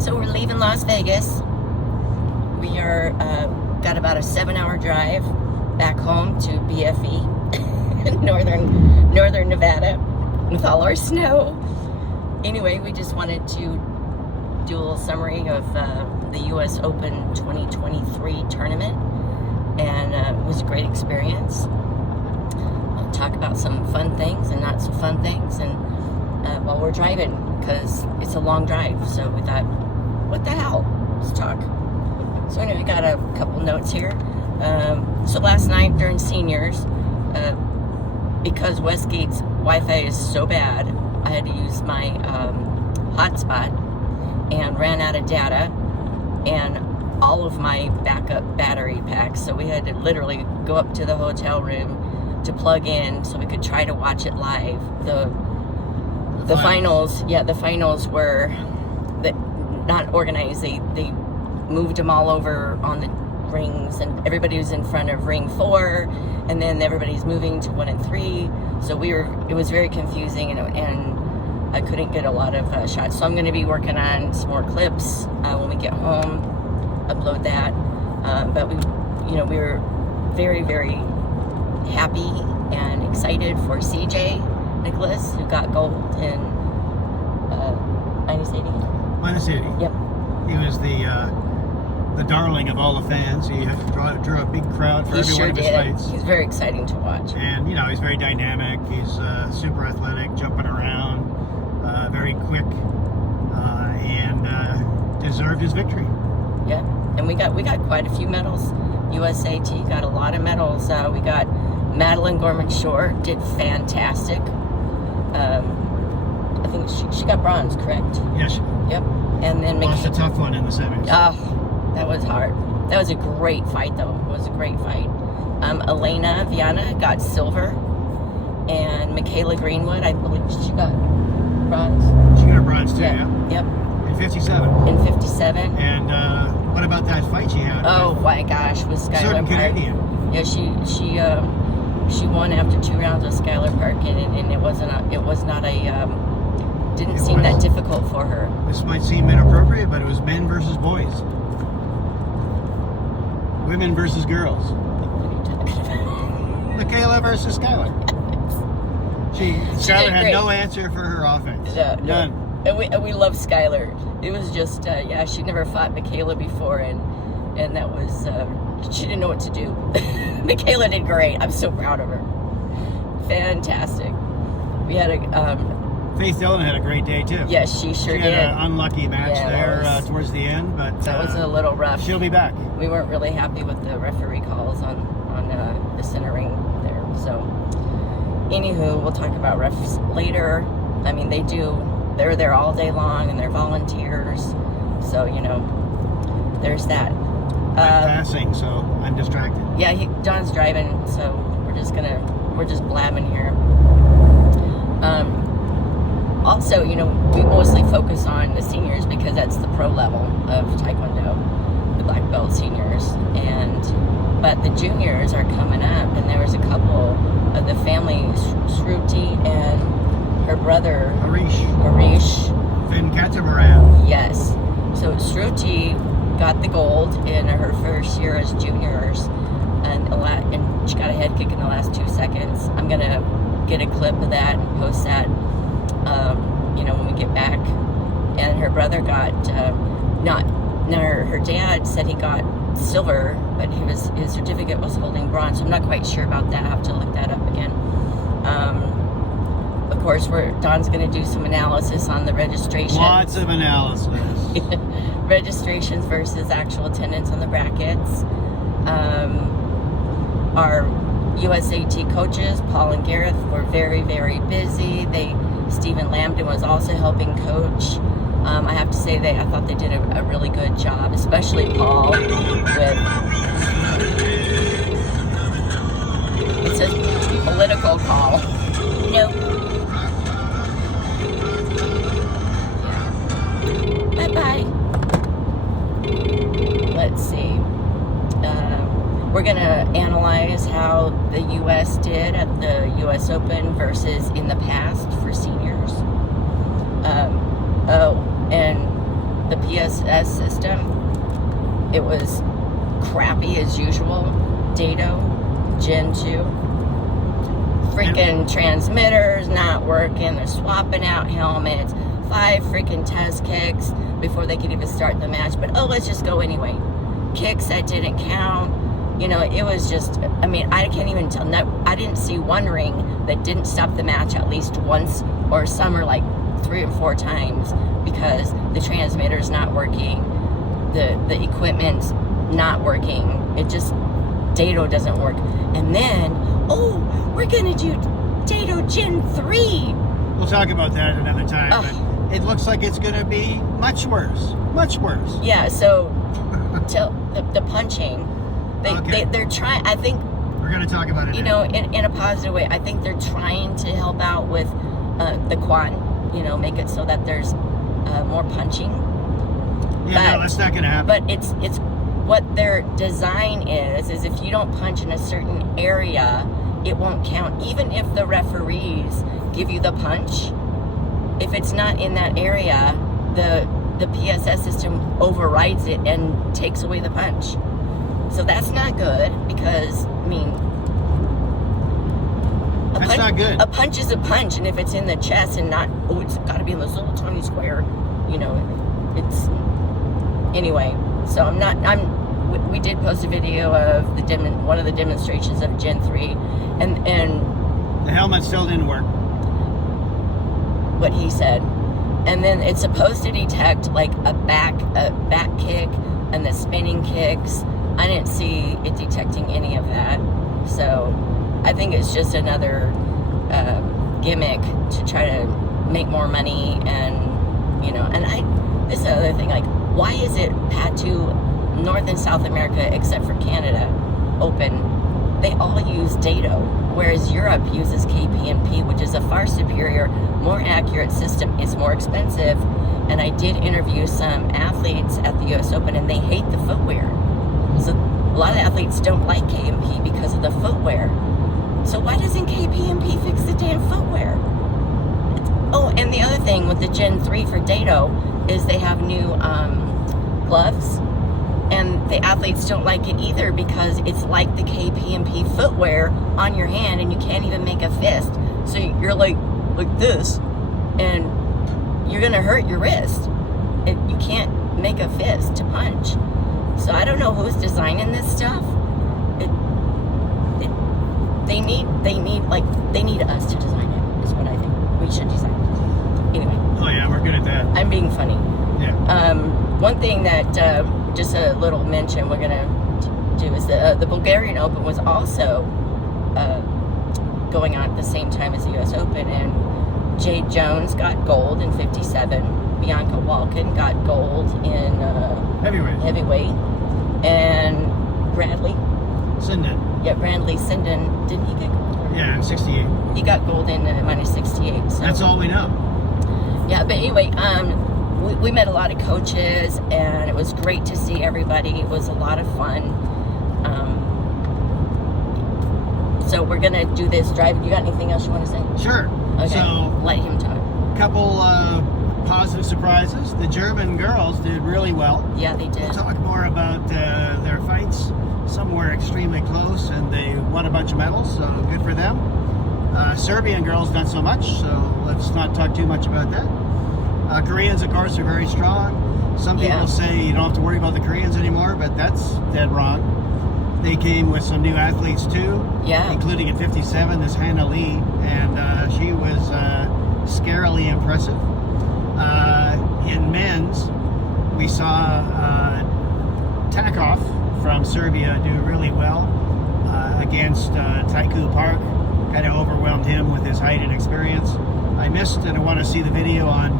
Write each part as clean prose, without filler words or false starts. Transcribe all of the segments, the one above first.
So we're leaving Las Vegas. We are got about a 7-hour drive back home to BFE, northern Nevada, with all our snow. Anyway, we just wanted to do a little summary of the U.S. Open 2023 tournament, and it was a great experience. I'll talk about some fun things and not so fun things, and while we're driving, because it's a long drive, so we thought, what the hell, let's talk. So anyway, I got a couple notes here. So last night during seniors, because Westgate's Wi-Fi is so bad, I had to use my hotspot and ran out of data and all of my backup battery packs. So we had to literally go up to the hotel room to plug in so we could try to watch it live. The finals, the finals were not organized. They moved them all over on the rings, and everybody was in front of ring 4, and then everybody's moving to 1 and 3. So it was very confusing, and I couldn't get a lot of shots. So I'm going to be working on some more clips when we get home, upload that. But we were very, very happy and excited for CJ Nicholas, who got gold in minus 80. Yep. He was the darling of all the fans. He drew a big crowd for every one of his fights. He's very exciting to watch. And, he's very dynamic. He's super athletic, jumping around, very quick, and deserved his victory. Yeah, and we got quite a few medals. USAT got a lot of medals. We got Madeline Gorman-Shore, did fantastic. I think she got bronze, correct? Yes. Yep. And then lost a tough one in the semis. Oh, that was hard. That was a great fight, though. It was a great fight. Elena Viana got silver, and Michaela Greenwood, I believe she got bronze. She got a bronze too. Yeah. Yep. In 57. In 57. And what about that fight she had? Oh my gosh, with Skylar Park. Canadian. Yeah, she won after 2 rounds with Skylar Park, and didn't seem that difficult for her. This might seem inappropriate, but it was men versus boys. Women versus girls. Michaela versus Skylar. Skylar had no answer for her offense. None. And we love Skylar. It was just, she'd never fought Michaela before, and that was, she didn't know what to do. Michaela did great. I'm so proud of her. Fantastic. We had Faith Dillon had a great day too. Yes, she sure did. She had an unlucky match there towards the end, but that was a little rough. She'll be back. We weren't really happy with the referee calls on the centering there. So, anywho, we'll talk about refs later. I mean, they're there all day long, and they're volunteers. So, there's that. I'm passing, so I'm distracted. Yeah, John's driving, so we're just blabbing here. Also, we mostly focus on the seniors because that's the pro level of Taekwondo, the black belt seniors, but the juniors are coming up, and there was a couple of the family, Shruti and her brother Harish Venkatamaran. Yes. So Shruti got the gold in her first year as juniors, and she got a head kick in the last 2 seconds. I'm gonna get a clip of that and post that, when we get back. And her brother got her dad said he got silver, but his certificate was holding bronze. So I'm not quite sure about that. I have to look that up again. Of course, Don's going to do some analysis on the registration. Lots of analysis. Registrations versus actual attendance on the brackets. Our USAT coaches, Paul and Gareth, were very, very busy. Stephen Lambden was also helping coach. I have to say I thought they did a really good job, especially Paul with, it says political call. Nope. Bye-bye. Let's see. We're going to analyze how the U.S. did at the U.S. Open versus in the past for seniors. And the PSS system. It was crappy as usual. Daedo Gen-3. Freaking transmitters not working. They're swapping out helmets. 5 freaking test kicks before they could even start the match. But oh, let's just go anyway. Kicks that didn't count. You know, it was just, I mean, I can't even tell. No, I didn't see one ring that didn't stop the match at least once, or some are like 3 or 4 times, because the transmitter's not working, the equipment's not working. It just, Daedo doesn't work. And then, oh, we're gonna do Daedo Gen-3. We'll talk about that another time. But it looks like it's gonna be much worse. Much worse. Yeah, so the punching, they're trying, I think, we're gonna talk about it you now. know, in a positive way. I think they're trying to help out with the quad, you know, make it so that there's more punching. Yeah, no, that's not gonna happen. But it's what their design is if you don't punch in a certain area, it won't count. Even if the referees give you the punch, if it's not in that area, the PSS system overrides it and takes away the punch. So that's not good, because, I mean, that's not good. A punch is a punch, and if it's in the chest and not, oh, it's got to be in this little tiny square, you know, it's, anyway. So we did post a video of one of the demonstrations of Gen-3, and the helmet still didn't work. What he said. And then it's supposed to detect like a back kick and the spinning kicks. I didn't see it detecting any of that. So I think it's just another gimmick to try to make more money. And, you know, and this is the other thing, like, why is it Pad 2 North and South America, except for Canada, open? They all use Daedo, whereas Europe uses KPMP, which is a far superior, more accurate system. It's more expensive, and I did interview some athletes at the US Open, and they hate the footwear. So a lot of athletes don't like KPMP because of the footwear. So why doesn't KPMP fix the damn footwear? Oh, and the other thing with the Gen-3 for Daedo is they have new gloves. And the athletes don't like it either, because it's like the KPMP footwear on your hand, and you can't even make a fist. So you're like this, and you're gonna hurt your wrist. You can't make a fist to punch. So I don't know who's designing this stuff. They need us to design it, is what I think. We should design it. Anyway. Oh yeah, we're good at that. I'm being funny. Yeah. One thing that, just a little mention we're gonna do is the Bulgarian Open was also going on at the same time as the US Open, and Jade Jones got gold in 57. Bianca Walkin got gold in heavyweight, and Bradley Sinden. Yeah, Bradley Sinden, didn't he get gold? Yeah, in 68. He got gold in minus 68. So. That's all we know. Yeah, but anyway, we met a lot of coaches, and it was great to see everybody. It was a lot of fun. So we're gonna do this drive. You got anything else you want to say? Sure. Okay. So let him talk. Couple positive surprises. The German girls did really well. Yeah, they did. We'll talk more about their fights. Some were extremely close, and they won a bunch of medals. So good for them. Serbian girls not so much. So let's not talk too much about that. Koreans, of course, are very strong. Some people say you don't have to worry about the Koreans anymore, but that's dead wrong. They came with some new athletes too, including at 57, this Hannah Lee, and she was scarily impressive. In men's, we saw Takov from Serbia do really well against Taiku Park. Kind of overwhelmed him with his height and experience. I missed, and I want to see the video on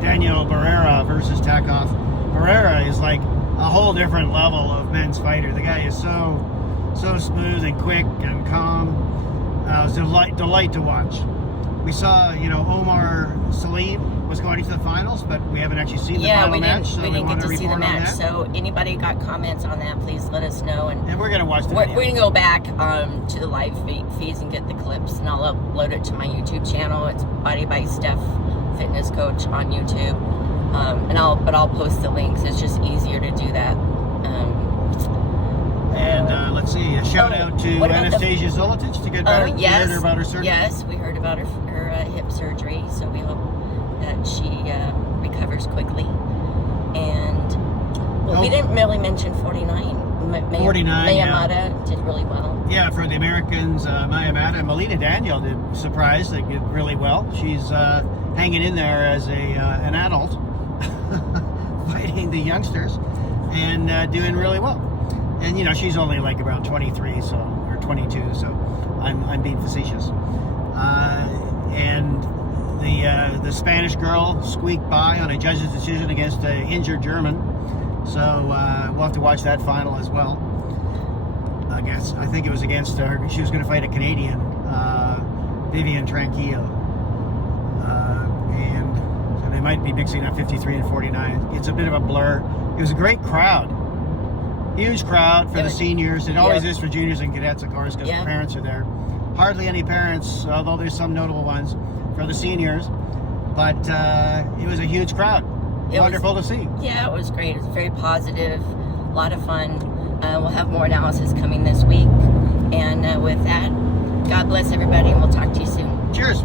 Daniel Barrera versus Takov. Barrera is like a whole different level of men's fighter. The guy is so smooth and quick and calm. It was a delight to watch. We saw, Omar Salim was going to the finals, but we haven't actually seen the final match. So we didn't get to see the match. So anybody got comments on that, please let us know. And we're going to watch the video. We're going to go back to the live feeds and get the clips, and I'll upload it to my YouTube channel. It's Body by Steph Fitness Coach on YouTube. But I'll post the links. It's just easier to do that. And let's see, a shout out to Anastasia Zolotich to get better. Yes. We heard about her surgery. Yes, we heard about her hip surgery, so we hope that she recovers quickly. And we didn't really mention 49. 49, Mayamada did really well. Yeah, for the Americans, Mayamada. Melina Daniel did surprise. They did really well. She's hanging in there as an adult, fighting the youngsters, and doing really well. And you know, she's only like around 23, or 22, so I'm being facetious. And the Spanish girl squeaked by on a judge's decision against an injured German. So we'll have to watch that final as well. I think it was against her. She was going to fight a Canadian, Vivian Tranquillo. And so they might be mixing up 53 and 49. It's a bit of a blur. It was a great crowd. Huge crowd for the seniors. It always is for juniors and cadets, of course, because the parents are there. Hardly any parents, although there's some notable ones, for the seniors. But it was a huge crowd. Wonderful to see. Yeah, it was great. It was very positive, a lot of fun. We'll have more analysis coming this week. And with that, God bless everybody, and we'll talk to you soon. Cheers.